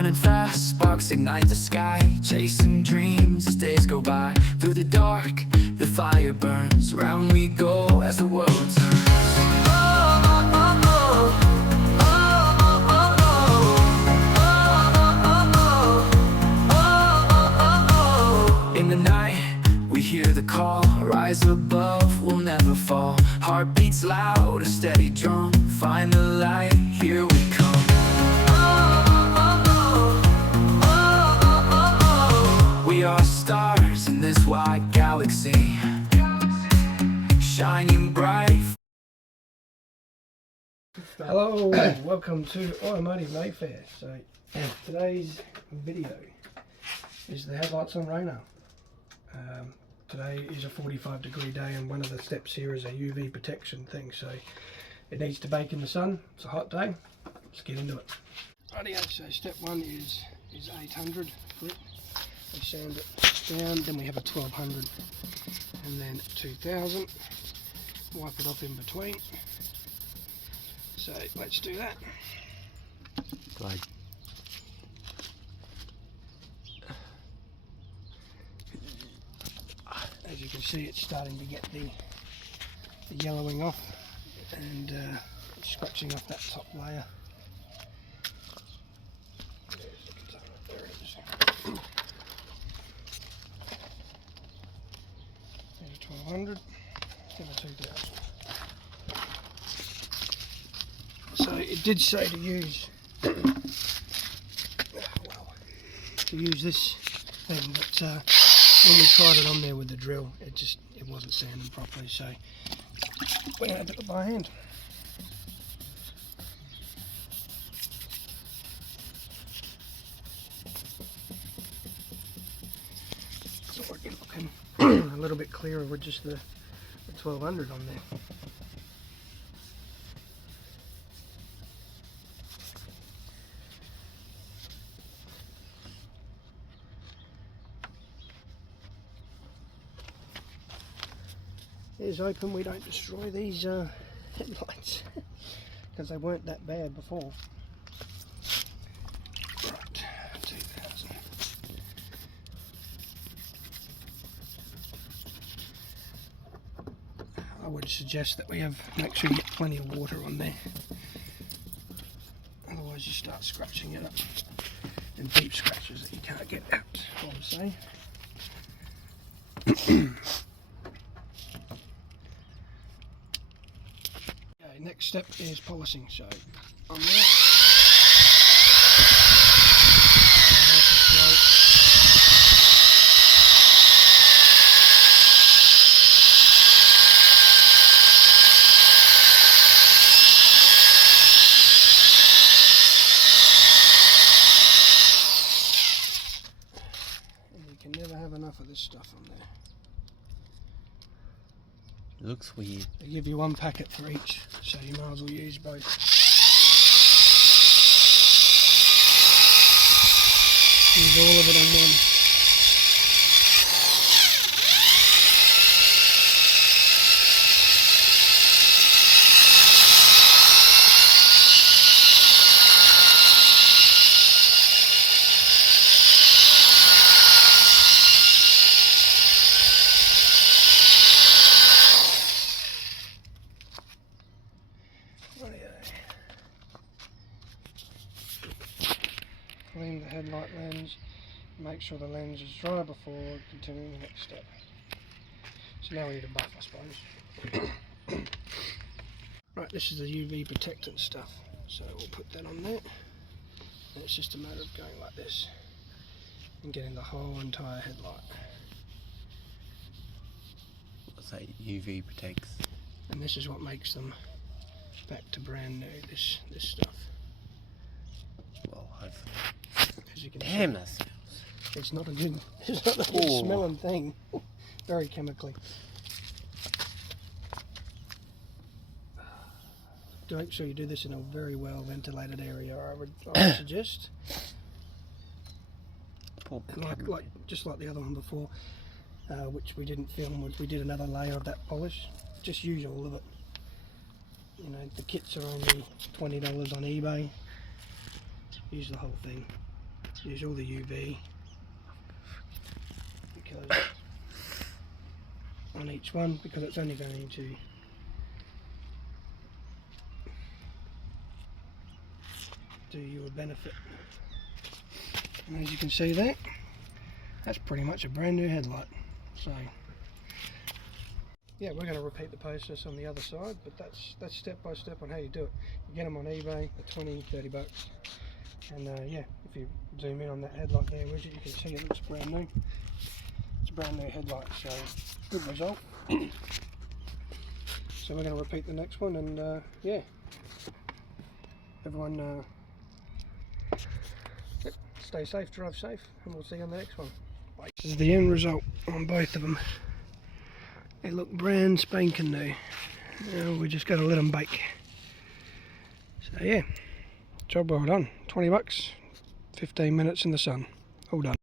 Burning fast, sparks ignite the sky, chasing dreams as days go by. Through the dark, the fire burns, round we go as the world turns. In the night, we hear the call, rise above, we'll never fall. Heartbeats loud, a steady drum, find the light, here we come. We are stars in this wide galaxy, shining bright. Hello, welcome to Automotive Mayfair. So today's video is the headlights on Reno. Today is a 45-degree day, and one of the steps here is a UV protection thing, so it needs to bake in the sun. It's a hot day, let's get into it. Rightio, so step one is 800 flip. We sand it down, then we have a 1200 and then 2000. Wipe it off in between. So let's do that. Glide. As you can see, it's starting to get the yellowing off and scratching off that top layer. There it is. There's a 1200 and a 2000. So it did say to use this thing, but when we tried it on there with the drill, it wasn't sanding properly, so we're going to do it by hand. It's already looking a little bit clearer with just the 1200 on there. Is open, we don't destroy these headlights because they weren't that bad before. Right, 2000. I would suggest that make sure you get plenty of water on there, otherwise you start scratching it up, and deep scratches that you can't get out, obviously. Next step is polishing, so on there. And you can never have enough of this stuff on there. Looks weird. They give you one packet for each, so you might as well use both. Use all of it on one. Clean the headlight lens, make sure the lens is dry before continuing the next step. So now we need a buff, I suppose. Right, this is the UV protectant stuff, so we'll put that on there. And it's just a matter of going like this and getting the whole entire headlight. What's that? UV protects. And this is what makes them back to brand new, this stuff. Well, hopefully. As you can Damn, see, that smells. it's not a good smelling thing. Very chemically. To make sure you do this in a very well ventilated area, I would suggest. And just like the other one before, which we didn't film, we did another layer of that polish. Just use all of it. You know, the kits are only $20 on eBay. Use the whole thing. use all the UV because on each one, because it's only going to do you a benefit. And as you can see there, that's pretty much a brand new headlight. So yeah, we're going to repeat the process on the other side, but that's step by step on how you do it. You get them on eBay for 20, 30 bucks. And yeah, if you zoom in on that headlight there widget, you can see it looks brand new. It's a brand new headlight, so good result. So we're going to repeat the next one, and yeah, everyone stay safe, drive safe, and we'll see you on the next one. Bye. This is the end result on both of them. They look brand spanking new. Now we just got to let them bake. So yeah, job well done. 20 bucks, 15 minutes in the sun. All done.